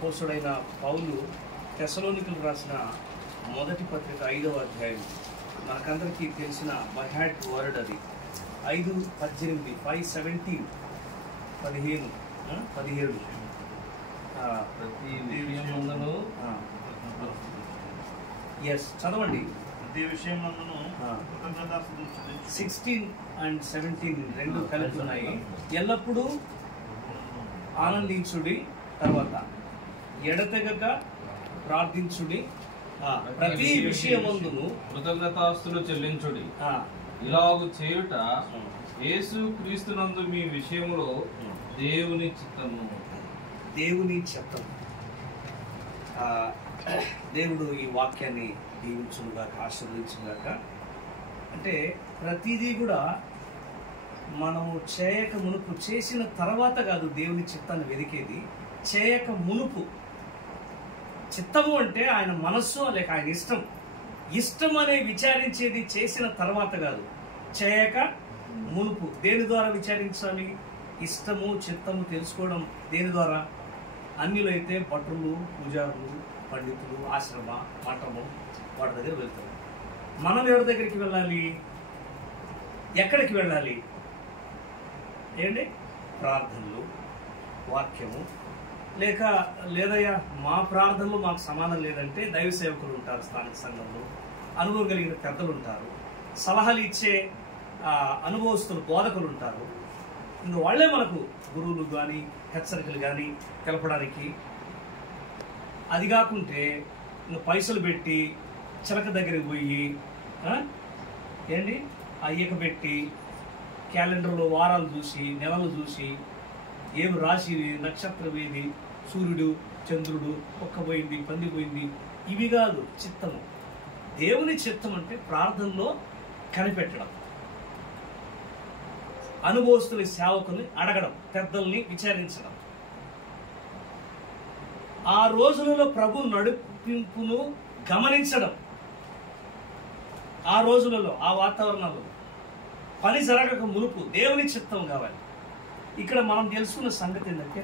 అపోస్తుడైన పౌలు తెస్సలోనికలకు రాసిన మొదటి పత్రిక 5వ అధ్యాయం, మనకందరికీ తెలిసిన బై హార్ట్ వర్డ్ అది. 5:18 5:17 17 ప్రతి విషయమందును ఎస్ చదవండి. ప్రతి విషయమందును కృతజ్ఞతాస్తుతులు చెల్లించుడి. 16 and 17 రెండు కలిపి ఉన్నాయి. ఎల్లప్పుడూ ఆనందించుడి, తర్వాత ఎడతెగక ప్రార్థించుడి, ప్రతి విషయమందును కృతజ్ఞతాస్తులు చెల్లించుడి. ఇలాగు చేయుట యేసు క్రీస్తునందు మీ విషయంలో దేవుని చిత్తము. దేవుని చిత్తం. దేవుడు ఈ వాక్యాన్ని దీవించుగాక, ఆశీర్వదించుగాక. అంటే ప్రతిదీ కూడా మనము చేయక మునుపు, చేసిన తర్వాత కాదు దేవుని చిత్తాన్ని వెదికేది, చేయక మునుపు. చిత్తము అంటే ఆయన మనస్సు లేక ఆయన ఇష్టం. ఇష్టం అనే విచారించేది చేసిన తర్వాత కాదు, చేయక మునుపు. దేని ద్వారా విచారించాలి? ఇష్టము చిత్తము తెలుసుకోవడం దేని ద్వారా? అన్యులు అయితే భటులు, పూజారులు, పండితులు, ఆశ్రమ, మఠము వాటి దగ్గర వెళ్తారు. మనం ఎవరి దగ్గరికి వెళ్ళాలి? ఎక్కడికి వెళ్ళాలి? ఏంటి? ప్రార్థనలు, వాక్యము. లేదయ్యా మా ప్రార్థనలు మాకు సమానం లేదంటే దైవ సేవకులు ఉంటారు, స్థానిక సంఘంలో అనుభవం కలిగిన పెద్దలు ఉంటారు, సలహాలు ఇచ్చే అనుభవస్తులు, బోధకులు ఉంటారు. ఇంకా వాళ్ళే మనకు గురువులు కానీ హెచ్చరికలు కానీ తెలపడానికి. అది కాకుంటే ఇంకా పైసలు పెట్టి చిలక దగ్గరికి పోయి ఏంటి అయ్యక పెట్టి క్యాలెండర్లో వారాలు చూసి, నెలలు చూసి, ఏమి రాశి, నక్షత్రం ఏది, సూర్యుడు, చంద్రుడు, కుక్క పోయింది, పంది పోయింది, ఇవి కాదు చిత్తము. దేవుని చిత్తం అంటే ప్రార్థనలో కనిపెట్టడం, అనుభవస్తుల సేవకుల్ని అడగడం, పెద్దల్ని విచారించడం. ఆ రోజులలో ప్రభు నడిపింపును గమనించడం. ఆ రోజులలో, ఆ వాతావరణంలో పని జరగక మునుపు దేవుని చిత్తం కావాలి. ఇక్కడ మనం తెలుసుకున్న సంగతి ఏంటంటే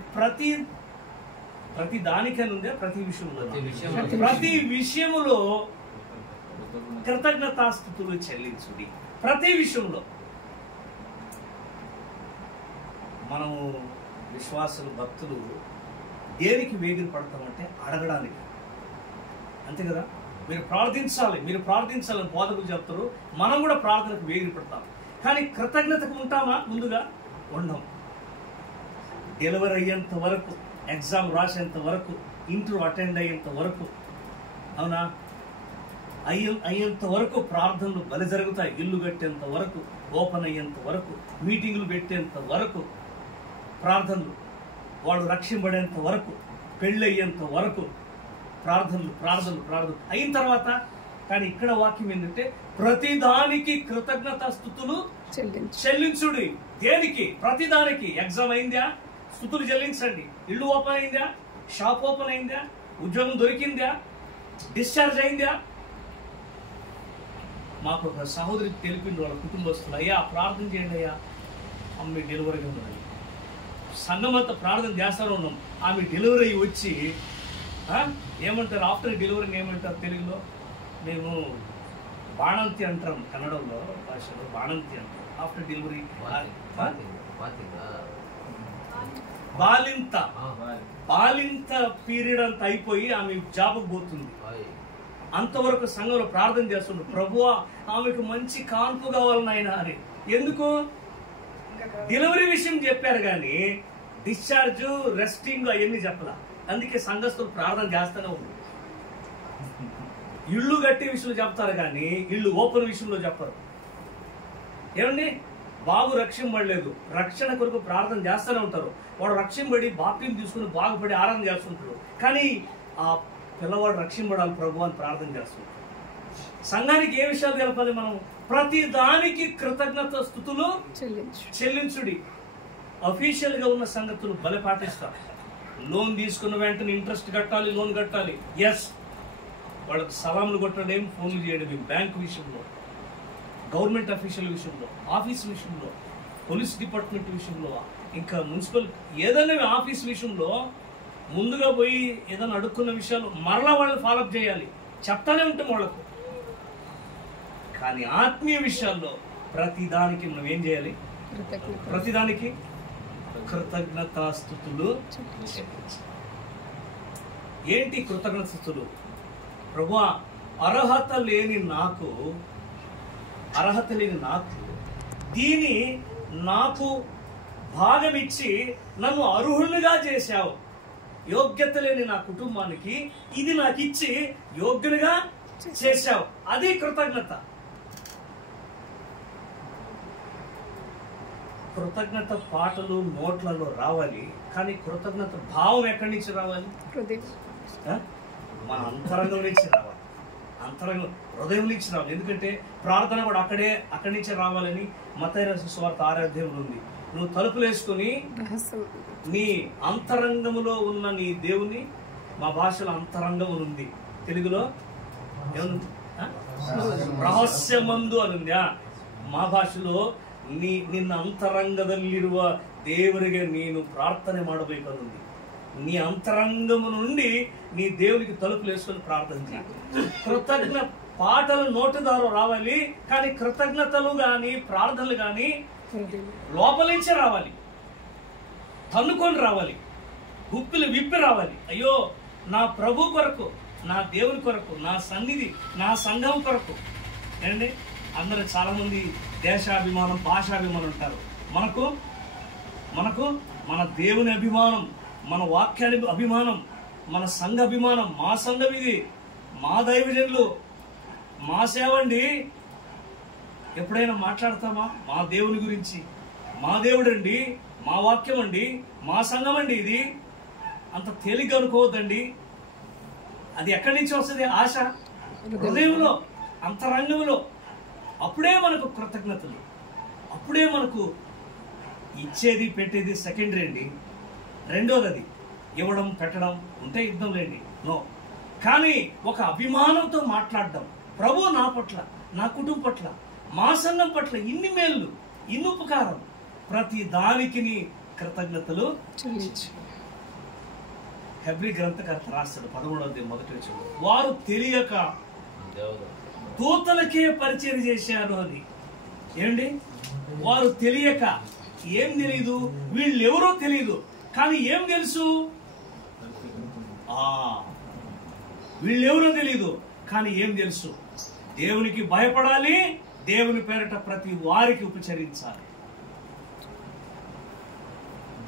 ప్రతి దానికనుందే ప్రతి విషయములో కృతజ్ఞతాస్తుతులు చెల్లించుడి. ప్రతి విషయంలో మనము విశ్వాసులు, భక్తులు దేనికి వేగిరి పడతామంటే అడగడానికి. అంతే కదా? మీరు ప్రార్థించాలని బోధకులు చెప్తారు, మనం కూడా ప్రార్థనకు వేగిరి పడతాం. కానీ కృతజ్ఞతకు ఉంటామా? ముందుగా ఉండం. డెలివరీ అయ్యేంత వరకు, ఎగ్జామ్ రాసేంత వరకు, ఇంటర్వ్యూ అటెండ్ అయ్యేంత వరకు, అవునా, అయ్యేంత వరకు ప్రార్థనలు బలి జరుగుతాయి. ఇల్లు కట్టేంత వరకు, ఓపెన్ అయ్యేంత వరకు, మీటింగులు పెట్టేంత వరకు ప్రార్థనలు, వాడు రక్షింపడేంత వరకు, పెళ్ళి అయ్యేంత వరకు ప్రార్థనలు అయిన తర్వాత. కానీ ఇక్కడ వాక్యం ఏంటంటే ప్రతిదానికి కృతజ్ఞతాస్తుతులు చెల్లించుడి. దేనికి? ప్రతిదానికి. ఎగ్జామ్ అయిందా? స్తుతులు చెల్లించండి. ఇల్లు ఓపెన్ అయిందా? షాప్ ఓపెన్ అయిందా? ఉద్యోగం దొరికిందా? డిశ్చార్జ్ అయిందా? మాకు ఒక సహోదరికి తెలిపింది వాళ్ళ కుటుంబస్తులు, అయ్యా ప్రార్థన చేయండి అయ్యా, ఆమె డెలివరీగా ఉన్నది. సంఘం అంతా ప్రార్థన చేస్తూనే ఉన్నాం. ఆమె డెలివరీ వచ్చి ఏమంటారు? ఆఫ్టర్ డెలివరీ ఏమంటారు తెలుగులో? మేము బాణంతి అంటాం, కన్నడంలో భాషలో బాణంతి అంటాం. ఆఫ్టర్ డెలివరీ బాలింత పీరియడ్ అంతా అయిపోయి ఆమె జాబ్కి పోతుంది. అంతవరకు సంఘంలో ప్రార్థన చేస్తుండ్రు, ప్రభువా ఆమెకు మంచి కాన్పు కావాలని ఆయన అని. ఎందుకు? డెలివరీ విషయం చెప్పారు కానీ డిశ్చార్జ్, రెస్టింగ్ అవన్నీ చెప్పలా. అందుకే సంఘస్థులు ప్రార్థన చేస్తూనే ఉంది. ఇల్లు కట్టే విషయంలో చెప్తారు కానీ ఇల్లు ఓపెన్ విషయంలో చెప్పరు. ఏమండి, బాబు రక్షింపడలేదు, రక్షణ కొరకు ప్రార్థన చేస్తూనే ఉంటారు. వాడు రక్షింపడి బాప్తిసం తీసుకుని బాగుపడి ఆరాధన చేస్తుంటారు. కానీ ఆ పిల్లవాడు రక్షింపడాలి ప్రభు అని ప్రార్థన చేస్తుంటారు. సంఘానికి ఏ విషయాలు తెలపాలి? మనం ప్రతి దానికి కృతజ్ఞత స్తుతులు చెల్లించుడి. అఫీషియల్ గా ఉన్న సంగతులు బలి పాటిస్తారు. లోన్ తీసుకున్న వెంటనే ఇంట్రెస్ట్ కట్టాలి, లోన్ కట్టాలి. ఎస్, వాళ్ళకి సలాంలు కొట్టడం, ఫోన్లు చేయడం, బ్యాంక్ విషయంలో, గవర్నమెంట్ అఫీషియల్ విషయంలో, ఆఫీస్ విషయంలో, పోలీస్ డిపార్ట్మెంట్ విషయంలో, ఇంకా మున్సిపల్ ఏదైనా ఆఫీస్ విషయంలో ముందుగా పోయి ఏదైనా అడుక్కున్న విషయాలు మరలా వాళ్ళని ఫాలోఅప్ చేయాలి, చెప్తానే ఉంటాం వాళ్ళకు. కానీ ఆత్మీయ విషయాల్లో ప్రతిదానికి మనం ఏం చేయాలి? ప్రతిదానికి కృతజ్ఞతాస్తుతులు చెల్లించాలి. ఏంటి కృతజ్ఞతాస్తుతులు? ప్రభువా, అర్హత లేని నాకు దీని నాకు భాగం ఇచ్చి నన్ను అర్హులుగా చేశావు. యోగ్యత లేని నా కుటుంబానికి ఇది నాకు ఇచ్చి యోగ్యునిగా చేశావు. అది కృతజ్ఞత. కృతజ్ఞత పాటలు నోట్లలో రావాలి, కానీ కృతజ్ఞత భావం ఎక్కడి నుంచి రావాలి? మన అంతరంగం నుంచి రావాలి, అంతరంగం హృదయం నుంచి రావాలి. ఎందుకంటే ప్రార్థన కూడా అక్కడి నుంచే రావాలని మత్తయి రాసిన సువార్త 6వ అధ్యాయంలో ఉంది. నువ్వు తలుపులు వేసుకుని నీ అంతరంగములో ఉన్న నీ దేవుని, మా భాషలో అంతరంగం ఉంది, తెలుగులో ఏముంది? ರಹಸ್ಯಮಂದು ಅನ್ನುಂದ್ಯಾ ಮಾ ಭಾಷೆలో ನಿನ್ನ ಅಂತರಂಗದಲ್ಲಿರುವ ದೇವರಿಗೆ ನೀನು ಪ್ರಾರ್ಥನೆ ಮಾಡಬೇಕು ಅನ್ನುಂది. నీ అంతరంగము నుండి నీ దేవునికి తలుపులు వేసుకొని ప్రార్థన చేయాలి. కృతజ్ఞ పాటలు నోటి ద్వారా రావాలి, కానీ కృతజ్ఞతలు గాని ప్రార్థనలు గాని లోపల నుంచే రావాలి, తన్నుకొని రావాలి, గుప్పిలు విప్పి రావాలి. అయ్యో నా ప్రభు కొరకు, నా దేవుని కొరకు, నా సన్నిధి, నా సంఘం కొరకు. ఏంటండి అందరూ చాలా మంది దేశాభిమానం, భాషాభిమానం ఉంటారు. మనకు మన దేవుని అభిమానం, మన వాక్యాని అభిమానం, మన సంఘ అభిమానం. మా సంఘం ఇది, మా దైవజనులు, మా సేవండి. ఎప్పుడైనా మాట్లాడతామా మా దేవుని గురించి? మా దేవుడండి, మా వాక్యం అండి, మా సంఘం అండి. ఇది అంత తేలిక అనుకోవద్దండి. అది ఎక్కడి నుంచి వస్తుంది? ఆశ హృదయంలో, అంతరంగంలో. అప్పుడే మనకు కృతజ్ఞతలు, అప్పుడే మనకు ఇచ్చేది పెట్టేది సెకండరీ అండి. రెండోది అది ఇవ్వడం పెట్టడం ఉంటే యుద్ధం లేండి, నో. కానీ ఒక అభిమానంతో మాట్లాడడం, ప్రభు నా పట్ల, నా కుటుంబం పట్ల, మా సంఘం పట్ల ఇన్ని మేళ్ళు, ఇన్ని ఉపకారం, ప్రతి దానికి కృతజ్ఞతలు చెల్లించు. హెబ్రీ గ్రంథకర్త రాస్తాడు 13వ అధ్యాయం 1వ వచనం, వారు తెలియక దూతలకే పరిచయం చేశారు అని. ఏమండి, వారు తెలియక, ఏం తెలియదు, వీళ్ళు ఎవరో తెలియదు, కానీ ఏం తెలుసు? వీళ్ళెవరో తెలియదు, కానీ ఏం తెలుసు? దేవునికి భయపడాలి, దేవుని పేరట ప్రతి వారికి ఉపచరించాలి,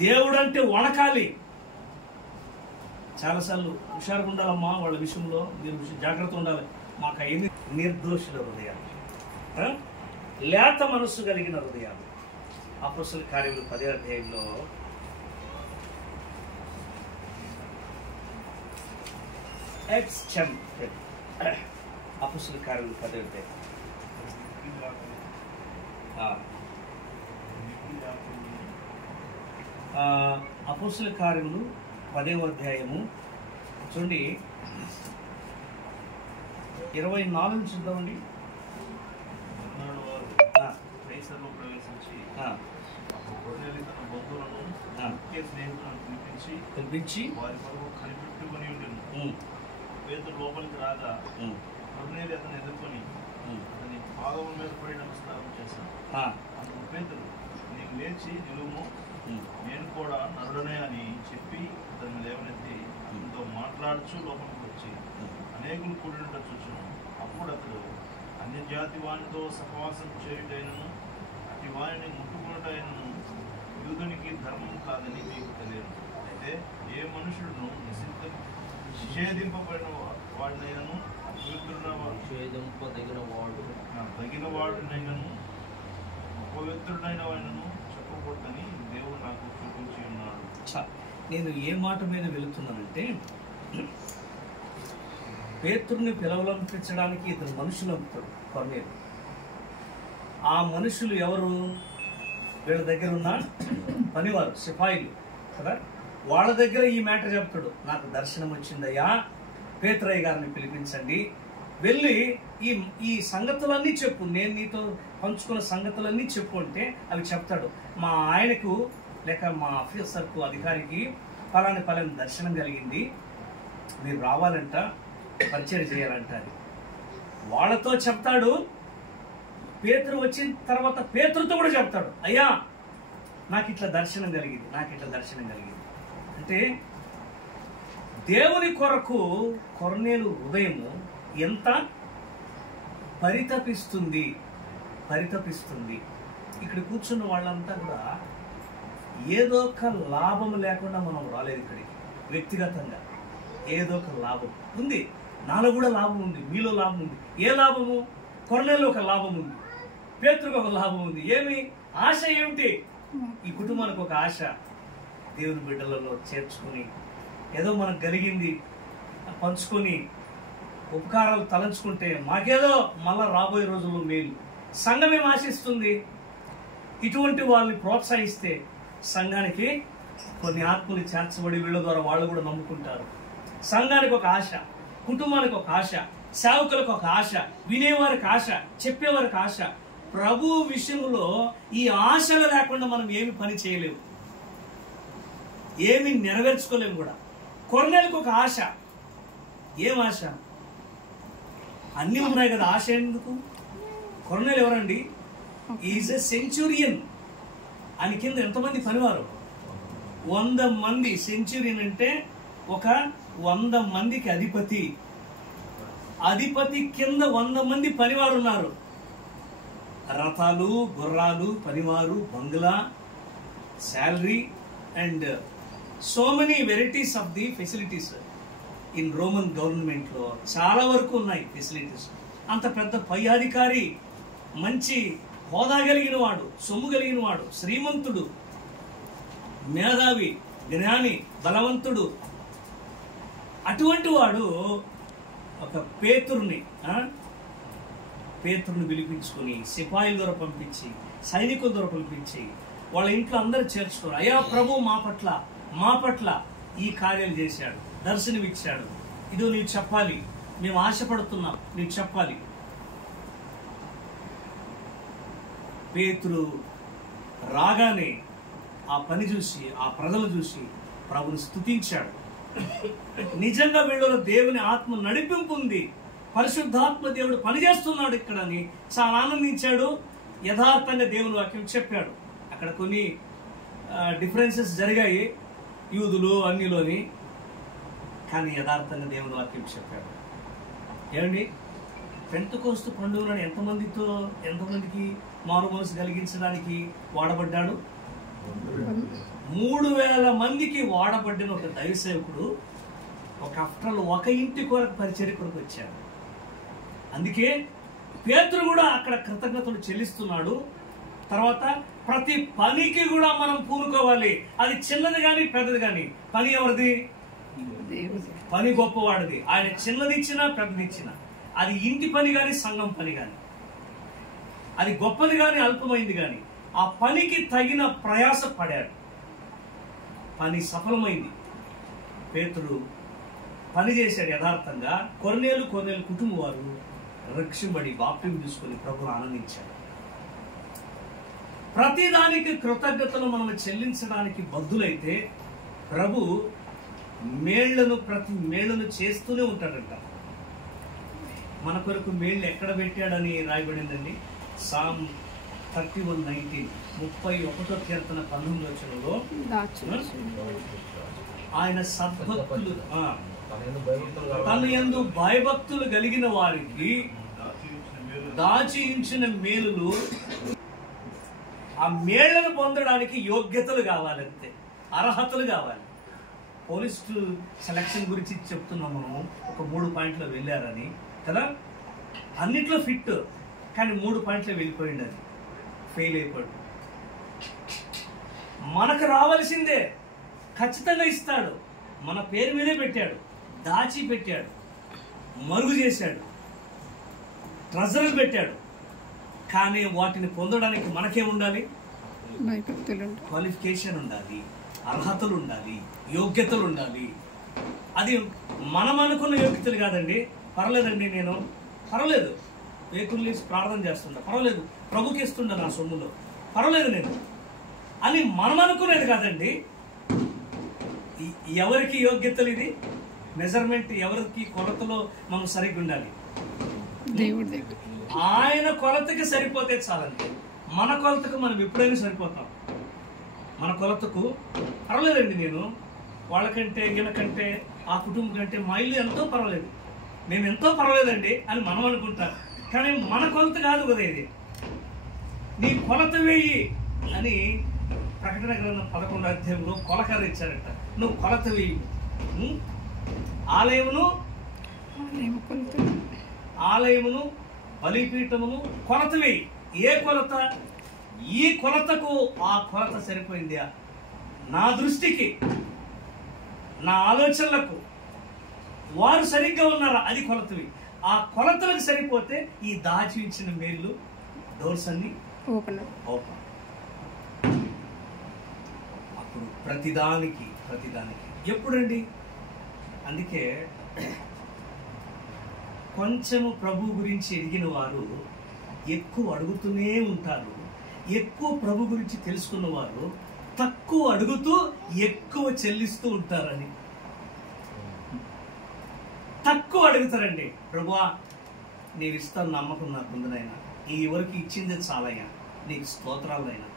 దేవుడంటే వణకాలి. చాలాసార్లు హుషారుగా ఉండాలమ్మా వాళ్ళ విషయంలో, మీరు జాగ్రత్త ఉండాలి. మాకు అయ్యింది నిర్దోషుల హృదయాలు, లేత మనస్సు కలిగిన హృదయాలు. అపోస్తలుల కార్యములు 10వ అధ్యాయంలో అపోస్తలుల కార్యములు 10వ అధ్యాయం అపోస్తలుల కార్యములు 10వ అధ్యాయము చూడండి, 24 చూద్దామండి. కైసరులో ప్రవేశించి కొర్నేలి తన బంధువులను, ముఖ్య స్నేహితులను పిలిపించి వారి కొరకు కనిపెట్టుకుని ఉండెను. పేతురు లోపలికి రాగా కొర్నేలి అతను ఎదుర్కొని అతని పాదముల మీద పడి నమస్కారం చేశాను. అందుకు పేతురు, నీకు లేచి నిలువుము, నేను కూడా నరుడనే అని చెప్పి అతన్ని లేవనెత్తి అతనితో మాట్లాడుచు లోపలికి వచ్చి అనేకులు కూడినట్టు చూచును. అప్పుడు అతడు అన్యజాతి వానితో సహవాసం చేయుటైనను అటు వారిని ముట్టుకున్నటైనను యూదునికి ధర్మం కాదని మీకు తెలియదు. అయితే ఏ మనుషులను నిషేధింపబడిన వాడినైనను తగిన వాడినైనను పవిత్రుడైన వాడినను చెప్పకూడదని దేవుడు నాకు చూపించి ఉన్నాడు. నేను ఏ మాట మీద వెళుతున్నానంటే, పేతురుని పిలవలంపించడానికి 2 మనుషులు అమ్ముతాడు కొర్నేలి. ఆ మనుషులు ఎవరు? వీళ్ళ దగ్గర ఉన్న పనివారు, సిపాయిలు కదా. వాళ్ళ దగ్గర ఈ మ్యాటర్ చెప్తాడు, నాకు దర్శనం వచ్చిందయ్యా, పేతురయ్య గారిని పిలిపించండి, వెళ్ళి ఈ సంగతులన్నీ చెప్పు, నేను నీతో పంచుకున్న సంగతులన్నీ చెప్పు అంటే అవి చెప్తాడు. మా ఆయనకు లేక మా ఆఫీసర్కు, అధికారికి పలాని దర్శనం కలిగింది, మీరు రావాలంట, పరిచయం చేయాలంటారు. వాళ్ళతో చెప్తాడు. పేతురు వచ్చిన తర్వాత పేతురుతో కూడా చెప్తాడు, అయ్యా నాకు ఇట్లా దర్శనం కలిగింది. అంటే దేవుని కొరకు కొర్నేలు హృదయము ఎంత పరితపిస్తుంది. ఇక్కడ కూర్చున్న వాళ్ళంతా కూడా ఏదో ఒక లాభం లేకుండా మనం రాలేదు ఇక్కడికి. వ్యక్తిగతంగా ఏదో ఒక లాభం ఉంది. నాలో కూడా లాభం ఉంది, మీలో లాభం ఉంది. ఏ లాభము? కొర్నేలులో ఒక లాభం ఉంది, పేతురుకు ఒక లాభం ఉంది. ఏమి ఆశ? ఏమిటి? ఈ కుటుంబానికి ఒక ఆశ, దేవుని బిడ్డలలో చేర్చుకుని ఏదో మనకు కలిగింది పంచుకొని ఉపకారాలు తలంచుకుంటే మాకేదో మళ్ళా రాబోయే రోజుల్లో మేలు. సంఘం ఏం ఆశిస్తుంది? ఇటువంటి వాళ్ళని ప్రోత్సహిస్తే సంఘానికి కొన్ని ఆత్మలు చేర్చబడి వీళ్ళ ద్వారా వాళ్ళు కూడా నమ్ముకుంటారు. సంఘానికి ఒక ఆశ, కుటుంబానికి ఒక ఆశ, సేవకులకు ఒక ఆశ, వినేవారికి ఆశ, చెప్పేవారికి ఆశ. ప్రభు విషయంలో ఈ ఆశలు లేకుండా మనం ఏమి పని చేయలేము, ఏమి నెరవేర్చుకోలేము కూడా. కొర్నేలుకు ఒక ఆశ. ఏం ఆశ? అన్నీ ఉన్నాయి కదా, ఆశ ఎందుకు? కొర్నేలు ఎవరండి? Is a Centurion. ఆయన కింద ఎంతమంది పనివారు? 100 మంది. సెంచురియన్ అంటే ఒక 100 మందికి అధిపతి. కింద 100 మంది పనివారు ఉన్నారు. రథాలు, గుర్రాలు, పనివారు, బంగ్లా, salary and so many varieties of the facilities in Roman government లో చాలా వరకు ఉన్నాయి ఫెసిలిటీస్. అంత పెద్ద పై అధికారి, మంచి హోదా కలిగిన వాడు, సొమ్ము కలిగిన వాడు, శ్రీమంతుడు, మేధావి, జ్ఞాని, బలవంతుడు. అటువంటి వాడు ఒక పేతురుని పిలిపించుకొని సిపాయిల ద్వారా పంపించి, సైనికుల ద్వారా పంపించి వాళ్ళ ఇంట్లో అందరూ చేర్చుకోరు. అయ్యా ప్రభు మా పట్ల ఈ కార్యాలు చేశాడు, దర్శనమిచ్చాడు, ఇదో నీవు చెప్పాలి, మేము ఆశపడుతున్నాం, నీవు చెప్పాలి. పేతురు రాగానే ఆ పని చూసి, ఆ ప్రజలు చూసి ప్రభుని స్తుతించాడు. నిజంగా వీళ్ళలో దేవుని ఆత్మ నడిపింపు ఉంది, పరిశుద్ధాత్మ దేవుడు పనిచేస్తున్నాడు ఇక్కడ అని చాలా ఆనందించాడు. యథార్థంగా దేవుని వాక్యం చెప్పాడు. అక్కడ కొన్ని డిఫరెన్సెస్ జరిగాయి యూదులు అన్నిలోని, కానీ యథార్థంగా దేవుని వాక్యం చెప్పాడు. ఏమండి, పెంతెకోస్తు పండుగ ఎంతమందికి మారు మనసు కలిగించడానికి వాడబడ్డాడు? 3000 మందికి వాడబడిన ఒక దైవ సేవకుడు ఒక ఆఫ్టర్ ఒక ఇంటి కొరకు పరిచర్య కొరకు వచ్చాడు. అందుకే పేతురు కూడా అక్కడ కృతజ్ఞతలు చెల్లిస్తున్నాడు. తర్వాత ప్రతి పనికి కూడా మనం పూనుకోవాలి. అది చిన్నది కానీ పెద్దది కానీ. పని ఎవరిది? పని గొప్పవాడిది. ఆయన చిన్నది ఇచ్చినా పెద్దది ఇచ్చినా, అది ఇంటి పని కానీ సంఘం పని కానీ, అది గొప్పది కానీ అల్పమైంది కానీ, ఆ పనికి తగిన ప్రయాస పడాడు. పని సఫలమైంది. పేతురు పని చేశాడు యథార్థంగా. కొర్నేలు కుటుంబం వారు రక్షింబడి బాప్తిసం తీసుకొని ప్రభువును ఆనందించాడు. ప్రతిదానికి కృతజ్ఞతలు మనం చెల్లించడానికి బద్దులైతే ప్రభు ప్రతి మేళ్లను చేస్తూనే ఉంటాడంట. మన కొరకు మేళ్లు ఎక్కడ పెట్టాడని రాయబడిందండి. సామ్ 31:19 31వ కీర్తన 19వ వచనంలో ఆయన సద్భక్తులు తన యందు భయభక్తులు కలిగిన వారికి దాచి ఉంచిన మేలులు, ఆ మేళ్లను పొందడానికి యోగ్యతలు కావాలంతే, అర్హతలు కావాలి. పోలీస్ సెలక్షన్ గురించి చెప్తున్నాం మనం. ఒక 3 పాయింట్లో వెళ్ళారని కదా, అన్నిట్లో ఫిట్, కానీ 3 పాయింట్లో వెళ్ళిపోయింది, అది ఫెయిల్ అయిపోయాడు. మనకు రావాల్సిందే ఖచ్చితంగా ఇస్తాడు. మన పేరు మీదే పెట్టాడు, దాచి పెట్టాడు, మరుగు చేశాడు, ట్రెజర్లు పెట్టాడు. కానీ వాటిని పొందడానికి మనకేముండాలి? క్వాలిఫికేషన్ ఉండాలి, అర్హతలు ఉండాలి, యోగ్యతలు ఉండాలి. అది మనం అనుకున్న యోగ్యతలు కాదండి. పర్లేదండి, నేను పర్వాలేదు, వేకులు ప్రార్థన చేస్తుంటా, పర్వాలేదు, ప్రభుకి ఇస్తుండ నా సొమ్ములో, పర్వాలేదు నేను అని మనం అనుకునేది కాదండి. ఎవరికి యోగ్యతలు ఇది? మెజర్మెంట్ ఎవరికి? కొలతలో మనం సరిగ్గా ఉండాలి. దేవుడి దగ్గర ఆయన కొలతకి సరిపోతే చాలండి. మన కొలతకు మనం ఎప్పుడైనా సరిపోతాం. మన కొలతకు పర్వాలేదండి, నేను వాళ్ళకంటే వీళ్ళకంటే ఆ కుటుంబం కంటే మా ఇల్లు ఎంతో పర్వాలేదు, మేము ఎంతో పర్వాలేదండి అని మనం అనుకుంటాం. కానీ మన కొలత కాదు కదా ఇది. నీ కొలత వేయి అని ప్రకటన గ్రంథం 11వ అధ్యాయంలో కొలకర్ర ఇచ్చారట. నువ్వు కొలత వేయి. ఆలయమును బలిపీఠమును కొలత వేయి. ఏ కొలత? ఈ కొలతకు ఆ కొలత సరిపోయిందా? నా దృష్టికి, నా ఆలోచనలకు వారు సరిగ్గా ఉన్నారా? అది కొలతవి. ఆ కొలతలకు సరిపోతే ఈ దాచి ఉంచిన మేళ్ళు డోర్స్ అన్ని ఓపెన్. అప్పుడు ప్రతిదానికి ఎప్పుడండి? అందుకే కొంచెము ప్రభు గురించి ఎరిగిన వారు ఎక్కువ అడుగుతూనే ఉంటారు. ఎక్కువ ప్రభు గురించి తెలుసుకున్న వారు తక్కువ అడుగుతూ ఎక్కువ చెల్లిస్తూ ఉంటారని. తక్కువ అడుగుతారండి. ప్రభువా నీవు ఇస్తాను నమ్మకం నాకుందనైనా, ఈ వరకు ఇచ్చింది చాలయ్యా, నీకు స్తోత్రాలైనా,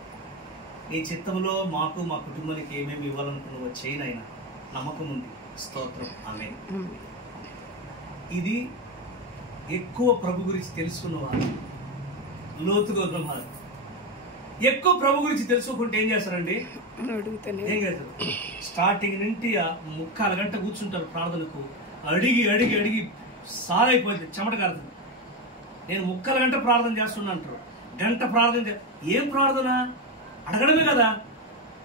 నీ చిత్తంలో మాకు మా కుటుంబానికి ఏమేమి ఇవ్వాలనుకున్నావో చేయనైనా నమ్మకం ఉంది, స్తోత్రం, ఆమేన్. ఇది ఎక్కువ ప్రభు గురించి తెలుసుకున్నవారు లోతుగా ఉన్నవారు. ఎక్కువ ప్రభు గురించి తెలుసుకుంటే ఏం చేస్తారండి? ఏం చేస్తారు? స్టార్టింగ్ నుండి 3/4 గంట కూర్చుంటారు ప్రార్థనకు. అడిగి అడిగి అడిగి సారైపోయింది, చెమట కారుతుంది. నేను 3/4 గంట ప్రార్థన చేస్తున్నా అంటారు. గంట ప్రార్థన ఏం ప్రార్థన? అడగడమే కదా.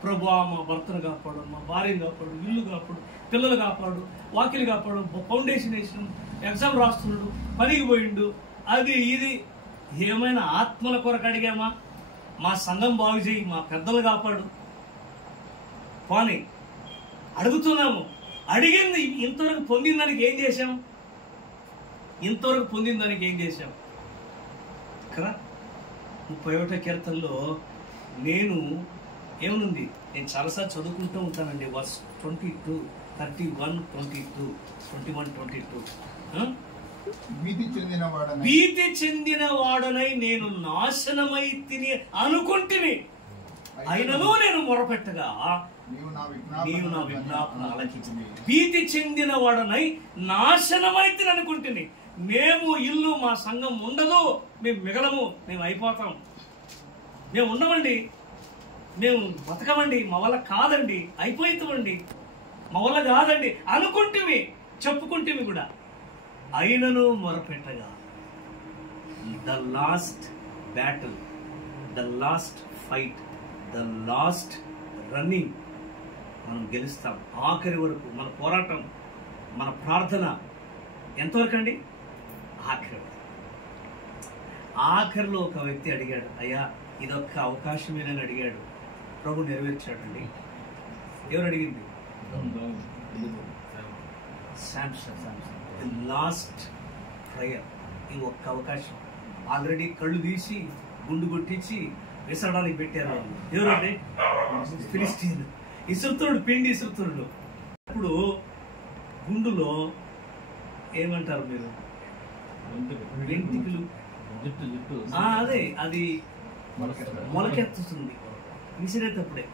ప్రభువా మా భర్తను కాపాడు, మా భార్యను కాపాడు, ఇల్లు కాపాడు, పిల్లలు కాపాడు, వాకిలు కాపాడు, ఫౌండేషన్ వేసిన, ఎగ్జామ్ రాస్తున్నాడు, పనికి పోయిండు, అది ఇది. ఏమైనా ఆత్మల కొరకు అడిగామా? మా సంఘం బాగు చేయి, మా పెద్దలు కాపాడు, పోనీ అడుగుతున్నాము. అడిగింది ఇంతవరకు పొందిన దానికి ఏం చేశాం? ఇంతవరకు పొందిన దానికి ఏం చేశాం కదా? 31వ కీర్తనలో నేను ఏమనుంది? నేను చాలాసార్లు చదువుకుంటూ ఉంటానండి. వర్స్ 22, 31, 22, 21, 22. భీతి చెందిన వాడనై నేను నాశనమై తిని అనుకుంటుని, అయినను నేను మొరపెట్టగా నీవు నా విజ్ఞాపన ఆలకించింది. భీతి చెందిన వాడనై నాశనమై తిని అనుకుంటుని. మేము ఇల్లు, మా సంఘం ఉండదు, మేము మిగలము, మేము అయిపోతాం, మేము ఉండమండి, మేము బతకమండి, మా వల్ల కాదండి, అయిపోతామండి, మా వల్ల కాదండి అనుకుంటేవి, చెప్పుకుంటేవి కూడా. అయినను మొరపెట్టగా the last battle, the last fight, the last running మనం గెలుస్తాం. ఆఖరి వరకు మన పోరాటం, మన ప్రార్థన ఎంతవరకు అండి? ఆఖరిలో ఒక వ్యక్తి అడిగాడు, అయ్యా ఇదొక్క అవకాశమేనని అడిగాడు. ప్రభు నెరవేర్చాడండి. ఎవరు అడిగింది? శాంసన్. ది లాస్ట్ ప్రేయర్, ఈ ఒక్క అవకాశం. ఆల్రెడీ కళ్ళు తీసి గుండు కొట్టించి విసరడానికి పెట్టారు. ఎవరండి? ఫిలిస్టీన్. ఇసురుతుడు, పిండి ఇసురుతుడు. ఇప్పుడు గుండులో ఏమంటారు మీరు? వెంట్రుకలు. అదే, అది మొలకెత్తుతుంది విసిరేటప్పుడే.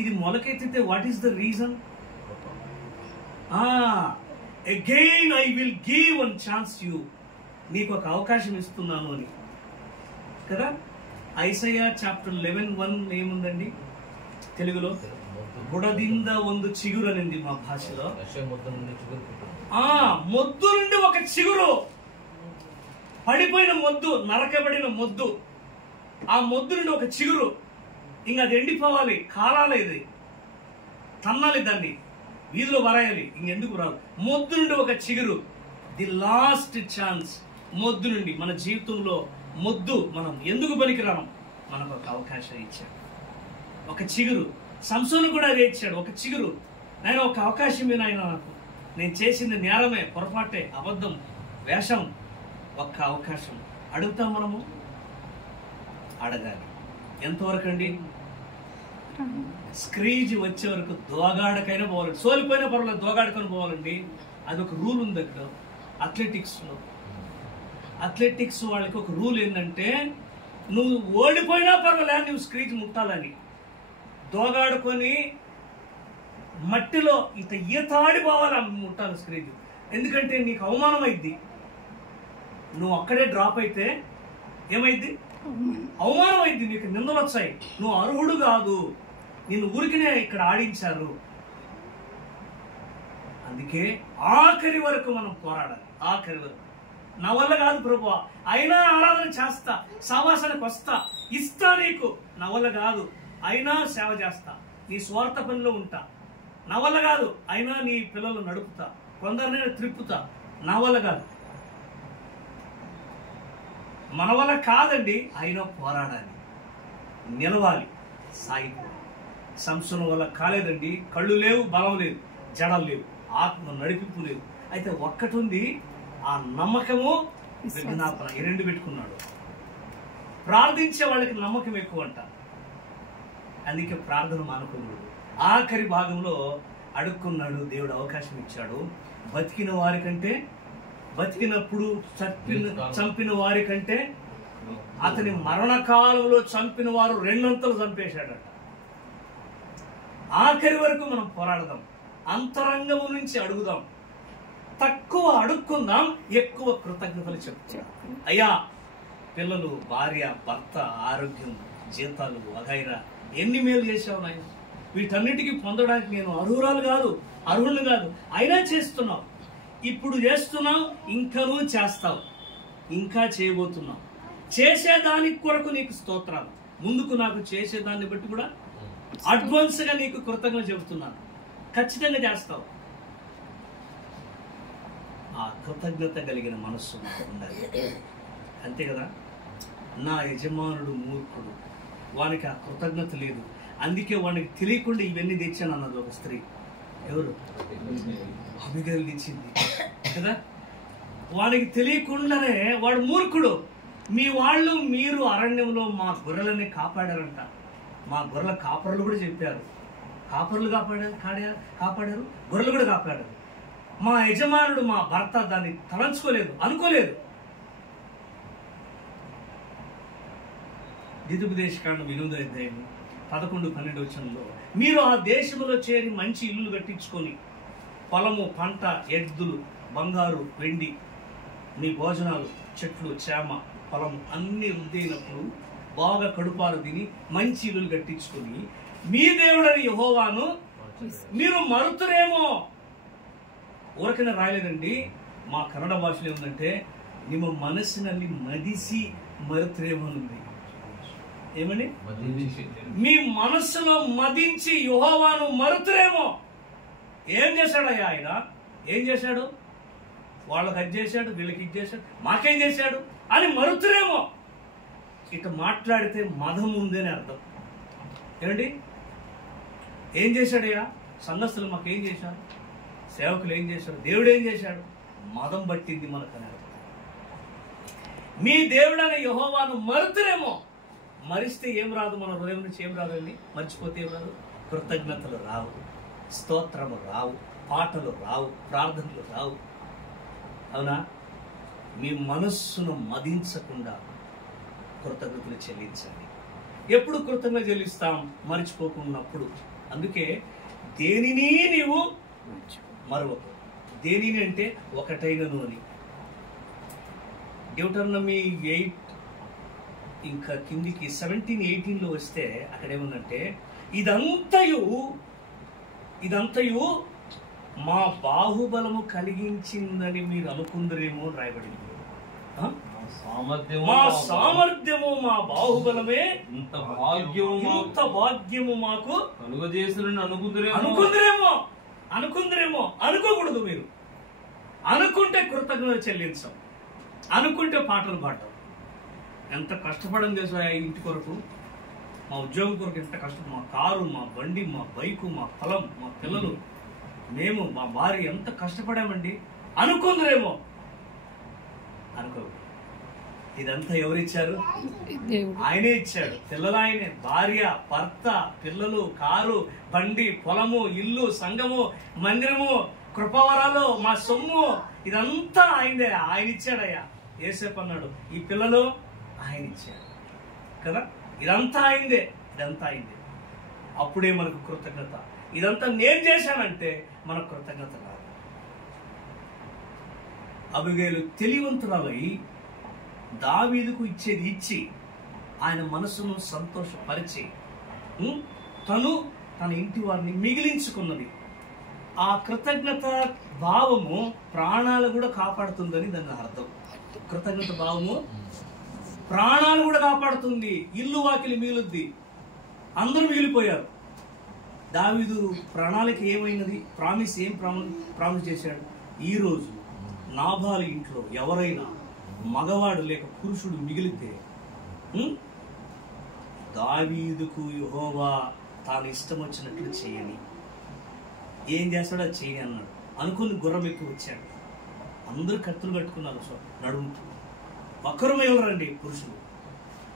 ఇది మొలకెత్తితే what is the reason? Again I will give one chance you, నీకు ఒక అవకాశం ఇస్తున్నాను అని కదా. ఐసయా చాప్టర్ 11:1 ఏముందండి తెలుగులో? బుడదింద ಒಂದು చిగురు అనింది మా భాషలో. మొద్దు నుండి ఒక చిగురు, పడిపోయిన మొద్దు, నరకబడిన మొద్దు, ఆ మొద్దు నుండి ఒక చిగురు. ఇంకా అది ఎండిపోవాలి, కాలాలి, ఇది తన్నాలి, దాన్ని వీధిలో వరాయాలి, ఇంకెందుకు రాదు. మొద్దు నుండి ఒక చిగురు, ది లాస్ట్ ఛాన్స్. మొద్దు నుండి మన జీవితంలో మొద్దు, మనం ఎందుకు పనికిరాము? మనకు ఒక అవకాశం ఇచ్చాడు, ఒక చిగురు. సంసోను కూడా అదే ఇచ్చాడు, ఒక చిగురు. నేను ఒక అవకాశం ఆయన నాకు, నేను చేసింది నేరమే, పొరపాటే, అబద్ధం, వేషం, ఒక్క అవకాశం. అడుగుతాం మనము? అడగాలి. ఎంతవరకు అండి? స్క్రీజ్ వచ్చే వరకు దోగాడకైనా పోవాలండి, సోలిపోయినా పర్వాలేదు దోగాడకని పోవాలండి. అదొక రూల్ ఉంది అక్కడ అథ్లెటిక్స్ వాళ్ళకి ఒక రూల్ ఏంటంటే, నువ్వు ఓడిపోయినా పర్వాలేదు నువ్వు స్క్రీజ్ ముట్టాలని. దోగాడుకొని మట్టిలో ఇంత ఈతాడిపోవాలి ముట్టాలి స్క్రీజ్. ఎందుకంటే నీకు అవమానం అయింది, నువ్వు అక్కడే డ్రాప్ అయితే ఏమైంది, అవమానం అయింది, నీకు నిందలు వచ్చాయి, నువ్వు అర్హుడు కాదు, నిన్ను ఊరికినే ఇక్కడ ఆడించారు. అందుకే ఆఖరి వరకు మనం పోరాడాలి. ఆఖరి వరకు నా వల్ల కాదు ప్రభు, అయినా ఆరాధన చేస్తా, సహవాసానికి వస్తా, ఇస్తా, నీకు నా వల్ల కాదు అయినా సేవ చేస్తా, నీ స్వార్థ పనిలో ఉంటా, నా వల్ల కాదు అయినా నీ పిల్లలు నడుపుతా, కొందరిని త్రిప్పుతా, నా వల్ల కాదు. మన వల్ల కాదండి, అయినా పోరాడాలి, నిలవాలి, సాగిపోవాలి. సంసోను వల్ల కాలేదండి, కళ్ళు లేవు, బలం లేదు, జడలు లేవు, ఆత్మ నడిపింపు లేదు. అయితే ఒక్కటి ఉంది, ఆ నమ్మకము విజ్ఞాపన, ఈ రెండు పెట్టుకున్నాడు. ప్రార్థించే వాళ్ళకి నమ్మకం ఎక్కువ అంట, అందుకే ప్రార్థన మానుకున్నాడు. ఆఖరి భాగంలో అడుక్కున్నాడు, దేవుడు అవకాశం ఇచ్చాడు. బతికిన వారికంటే, బతికినప్పుడు చంపిన వారికంటే అతని మరణకాలంలో చంపిన వారు 2 అంతలు చంపేశాడట. ఆఖరి వరకు మనం పోరాడదాం, అంతరంగము నుంచి అడుగుదాం, తక్కువ అడుక్కుందాం, ఎక్కువ కృతజ్ఞతలు చెప్తాం. అయ్యా పిల్లలు, భార్య, భర్త, ఆరోగ్యం, జీతాలు వగైరా ఎన్ని మేలు చేసావు నాయన, వీటన్నిటికీ పొందడానికి నేను అర్హులు కాదు, అయినా చేస్తున్నావు, ఇప్పుడు చేస్తున్నావు, ఇంకనూ చేస్తావు, ఇంకా చేయబోతున్నావు. చేసేదానికి కొరకు నీకు స్తోత్రాలు, ముందుకు నాకు చేసేదాన్ని బట్టి కూడా అడ్వాన్స్ గా నీకు కృతజ్ఞత చెబుతున్నాను. ఖచ్చితంగా చేస్తావు. ఆ కృతజ్ఞత కలిగిన మనస్సు ఉండాలి, అంతే కదా. నా యజమానుడు మూర్ఖుడు, వానికి ఆ కృతజ్ఞత లేదు, అందుకే వానికి తెలియకుండా ఇవన్నీ తెచ్చాను అన్నది ఒక స్త్రీ. ఎవరు? అబిగైల్ తెచ్చింది కదా. వాడికి తెలియకుండానే వాడు మూర్ఖుడు. మీరు అరణ్యంలో మా గొర్రెలని కాపాడారంట. మా గొర్రెల కాపరులు కూడా చెప్పారు, కాపరులు కాపాడారు, గొర్రెలు కూడా కాపాడారు. మా యజమానుడు, మా భర్త దాన్ని తలంచుకోలేదు, అనుకోలేదు. ద్వితీయోపదేశకాండం 8వ అధ్యాయం 11-12 వచనంలో, మీరు ఆ దేశంలో చేరి మంచి ఇల్లులు కట్టించుకొని పొలము, పంట, ఎద్దులు, బంగారు, వెండి, మీ భోజనాలు, చెట్లు, చేమ, పొలము అన్ని వృద్ధైనప్పుడు బాగా కడుపాలు తిని మంచి ఇల్లులు కట్టించుకొని మీ దేవుడని యెహోవాను మీరు మరుతురేమో. ఊరకనే రాయలేదండి, మా కన్నడ భాషలో ఏముందంటే, ನಿಮ್ಮ మనస్సుನಲ್ಲಿ మదిసి మరుతురేమో ఉంది. ఏమని? మీ మనస్సులో మదించి యెహోవాను మరుతురేమో. ఏం చేశాడయ్యా ఆయన? ఏం చేశాడు? వాళ్ళకి అది చేశాడు, వీళ్ళకి ఇది చేశాడు, మాకేం చేశాడు అని మరుతురేమో. ఇక మాట్లాడితే మదం ఉందని అర్థం. ఏమండి? ఏం చేశాడయ్యా? సంఘస్థులు మాకేం చేశాడు, సేవకులు ఏం చేశాడు, దేవుడు ఏం చేశాడు? మదం పట్టింది మనకని అర్థం. మీ దేవుడనే యెహోవాను మరుతురేమో. మరిస్తే ఏం రాదు, మన హృదయం నుంచి ఏం రాదండి? మర్చిపోతే ఏం రాదు? కృతజ్ఞతలు రావు, స్తోత్రము రావు, పాటలు రావు, ప్రార్థనలు రావు. అవునా? మీ మనస్సును మదించకుండా కృతజ్ఞతలు చెల్లించండి. ఎప్పుడు కృతజ్ఞత చెల్లిస్తాం? మర్చిపోకున్నప్పుడు. అందుకే దేనిని నీవు మరవకు. దేనిని అంటే ఒకటైనను అని. డ్యూటెరోనమీ 8 ఇంకా కిందికి 17-18లో వస్తే అక్కడ ఏముందంటే, ఇదంతయు మా బాహుబలము కలిగించిందని మీరు అనుకుందరేమో రాయబడింది. మా సామర్థ్యము, మా బాహుబలమే ఇంత భాగ్యము మాకు అనుకుందరేమో. అనుకోకూడదు. మీరు అనుకుంటే కృతజ్ఞత చెల్లించం, అనుకుంటే పాటలు పాడటం. ఎంత కష్టపడడం తెలుసా ఇంటి కొరకు, మా ఉద్యోగం కొరకు ఎంత కష్టం. మా కారు, మా బండి, మా బైకు, మా పొలం, మా పిల్లలు, మేము, మా భార్య ఎంత కష్టపడామండి. అనుకుందరేమో. అనుకో. ఇదంతా ఎవరిచ్చారు? దేవుడు. ఆయనే ఇచ్చాడు. పిల్లలు ఆయనే, భార్య, భర్త, పిల్లలు, కారు, బండి, పొలము, ఇల్లు, సంఘము, మందిరము, కృపావరాలు, మా సొమ్ము, ఇదంతా ఆయనే. ఆయన ఇచ్చాడయ్యా. యేసేపు అన్నాడు, ఈ పిల్లలు ఆయన ఇచ్చాడు కదా, ఇదంతా అయిందే, ఇదంతా అయిందే. అప్పుడే మనకు కృతజ్ఞత. ఇదంతా నేను చేశానంటే మనకు కృతజ్ఞత రాదు. అబిగయలు తెలివంతురాలై దావీదుకు ఇచ్చేది ఇచ్చి ఆయన మనసును సంతోషపరిచి తను తన ఇంటి వారిని మిగిలించుకున్నది. ఆ కృతజ్ఞత భావము ప్రాణాలు కూడా కాపాడుతుందని దాని అర్థం. కృతజ్ఞత భావము ప్రాణాలు కూడా కాపాడుతుంది. ఇల్లు వాకిలి మిగులుద్ది. అందరూ మిగిలిపోయారు. దావీదు ప్రణాళిక ఏమైనది? ఏం ప్రామిస్ చేశాడు? ఈరోజు నాబాలు ఇంట్లో ఎవరైనా మగవాడు లేక పురుషుడు మిగిలితే దావీదుకు యెహోవా తాను ఇష్టం వచ్చినట్లు చేయని. ఏం చేస్తాడో అది చేయని అన్నాడు. అనుకుని గుర్రం ఎక్కువ వచ్చాడు. అందరూ కత్తులు కట్టుకున్నారు నడుము. ఒక్కరు మిగలరండి పురుషులు,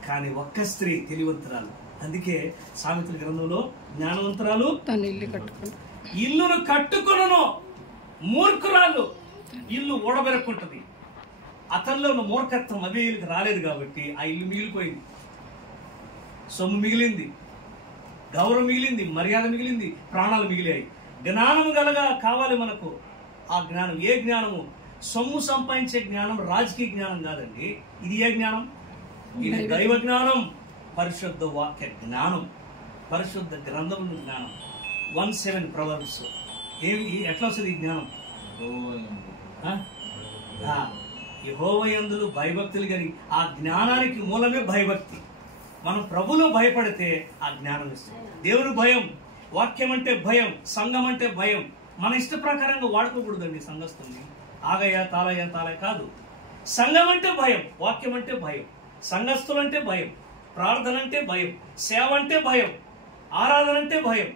కానీ ఒక్క స్త్రీ తెలివంతురాలు. అందుకే సామెతల గ్రంథంలో జ్ఞానవంతురాలు ఇల్లును కట్టుకొనును, మూర్ఖురాలు ఇల్లు ఊడబెరక్కుంటది. అతనిలో ఉన్న మూర్ఖత్వం అబీయులకు రాలేదు కాబట్టి ఆ ఇల్లు మిగిలిపోయింది. సొమ్ము మిగిలింది, గౌరవం మిగిలింది, మర్యాద మిగిలింది, ప్రాణాలు మిగిలాయి. జ్ఞానము గలగా కావాలి మనకు. ఆ జ్ఞానం ఏ జ్ఞానము? సొమ్ము సంపాదించే జ్ఞానం రాజకీయ జ్ఞానం కాదండి. ఇది ఏ జ్ఞానం? ఇది దైవ జ్ఞానం, పరిశుద్ధ వాక్య జ్ఞానం, పరిశుద్ధ గ్రంథం జ్ఞానం. 1:7 ప్రవర్బ్స్. ఎట్లా వస్తుంది ఈ జ్ఞానం? యెహోవా యందు భయభక్తులు కలిగి, ఆ జ్ఞానానికి మూలమే భయభక్తి. మనం ప్రభువులో భయపడితే ఆ జ్ఞానం ఇస్తుంది. దేవుని భయం, వాక్యం అంటే భయం, సంఘం అంటే భయం. మన ఇష్ట ప్రకారంగా వాడుకోకూడదండి సంఘస్థుల్ని. ఆగయ్య తాళయ్య కాదు. సంఘం అంటే భయం, వాక్యం అంటే భయం, సంఘస్థులు అంటే భయం, ప్రార్థన అంటే భయం, సేవ అంటే భయం, ఆరాధన అంటే భయం,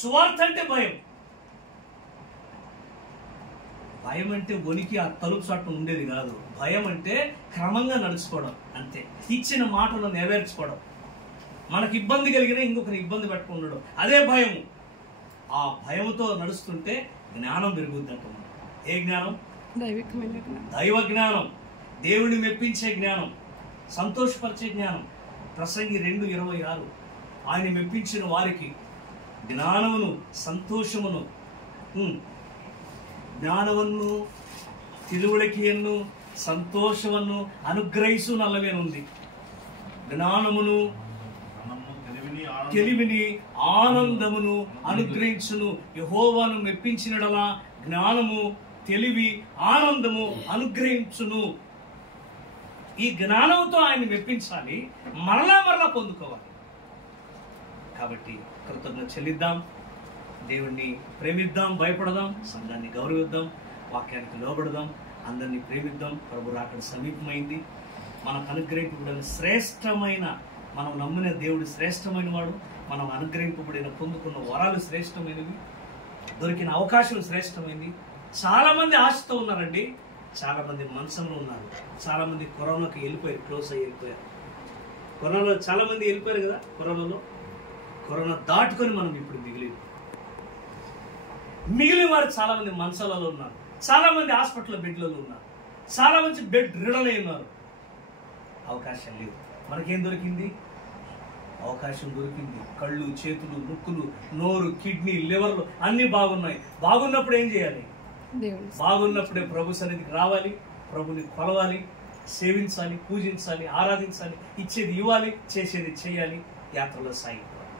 సువార్త అంటే భయం. భయం అంటే వణికి ఆ తలుపు చాటు ఉండేది కాదు. భయం అంటే క్రమంగా నడుచుకోవడం, అంతే. ఇచ్చిన మాటలు నెరవేర్చుకోవడం. మనకి ఇబ్బంది కలిగినా ఇంకొకరి ఇబ్బంది పెట్టుకుండడం, అదే భయము. ఆ భయంతో నడుస్తుంటే జ్ఞానం పెరుగుద్ది అంటున్నాం. ఏ జ్ఞానం? దైవ జ్ఞానం, దేవుడిని మెప్పించే జ్ఞానం, సంతోషపరిచే జ్ఞానం. ప్రసంగి 2:26 ఆయన మెప్పించిన వారికి జ్ఞానమును, సంతోషమును, జ్ఞానವನ್ನು ತಿಳುವಳಿಕೆಯನ್ನು ಸಂತೋಷವನ್ನು ಅನುಗ್ರಹಿಸು ನಲ್ಲವೇನುಂದಿ. ಜ್ಞಾನమును, తెలివిని, ఆనందమును అనుగ్రహించును. యెహోవాను మెప్పించినడలా జ్ఞానము, తెలివి, ఆనందము అనుగ్రహించును. ఈ జ్ఞానంతో ఆయన మెప్పించాలి, మరలా పొందుకోవాలి. కాబట్టి కృతజ్ఞత చెల్లిద్దాం, దేవుణ్ణి ప్రేమిద్దాం, భయపడదాం, సంఘాన్ని గౌరవిద్దాం, వాక్యానికి లోబడదాం, అందరినీ ప్రేమిద్దాం. ప్రభు రాకడ సమీపమైంది. మనకు అనుగ్రహింపబడిన శ్రేష్టమైన, మనం నమ్మిన దేవుడు శ్రేష్టమైన వాడు. మనం అనుగ్రహింపబడిన, పొందుకున్న వరాలు శ్రేష్టమైనవి, దొరికిన అవకాశం శ్రేష్టమైనది. చాలా మంది ఆశతో ఉన్నారండి, చాలా మంది మనసులో ఉన్నారు. చాలా మంది కరోనాకి వెళ్ళిపోయారు, క్లోజ్ అయ్యి వెళ్ళిపోయారు. కరోనాలో చాలా మంది వెళ్ళిపోయారు కదా. కరోనా దాటుకొని మనం ఇప్పుడు మిగిలిన వారు చాలా మంది మంచాలలో ఉన్నారు, చాలా మంది హాస్పిటల్ బెడ్లలో ఉన్నారు, చాలా మంది బెడ్ రిడల్ అయి ఉన్నారు. అవకాశం లేదు. మనకేం దొరికింది? అవకాశం దొరికింది. కళ్ళు, చేతులు, ముక్కులు, నోరు, కిడ్నీ, లివర్లు అన్ని బాగున్నాయి. బాగున్నప్పుడు ఏం చేయాలి? బాగున్నప్పుడే ప్రభు సన్నిధికి రావాలి, ప్రభుని కొలవాలి, సేవించాలి, పూజించాలి, ఆరాధించాలి, ఇచ్చేది ఇవ్వాలి, చేసేది చేయాలి, యాత్రలో సాగిపోవాలి.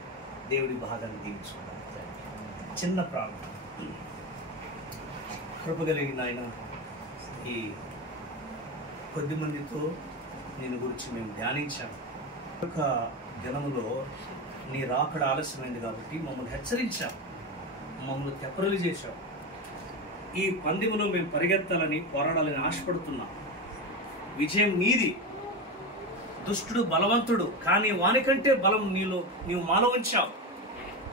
దేవుడి భాగాన్ని దీవించుకోవాలి. చిన్న ప్రార్థన. కృపగలిగిన ఆయన, ఈ కొద్ది మందితో నేను గురించి మేము ధ్యానించాము. ఒక జనములో నీ రాకడ ఆలస్యమైంది కాబట్టి మమ్మల్ని హెచ్చరించాము, మమ్మల్ని తెప్పరలు చేశావు. ఈ పందెములో మేము పరిగెత్తాలని, పోరాడాలని ఆశపడుతున్నాం. విజయం నీది. దుష్టుడు బలవంతుడు, కానీ వానికంటే బలం నీవు మాలో ఉంచావు.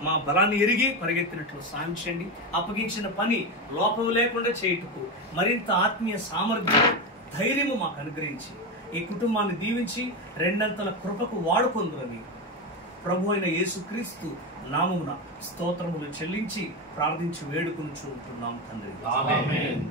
మా బలాన్ని ఎరిగి పరిగెత్తినట్లు సాయం చేయండి. అప్పగించిన పని లోపం లేకుండా చేయుటకు మరింత ఆత్మీయ సామర్థ్యం, ధైర్యము మాకు అనుగ్రహించి ఈ కుటుంబాన్ని దీవించి రెండంతల కృపకు వాడుకొందురని ప్రభు అయిన యేసుక్రీస్తు నామమున స్తోత్రములు చెల్లించి ప్రార్థించి వేడుకొనుచు ఉంటున్నాం తండ్రి. ఆమేన్.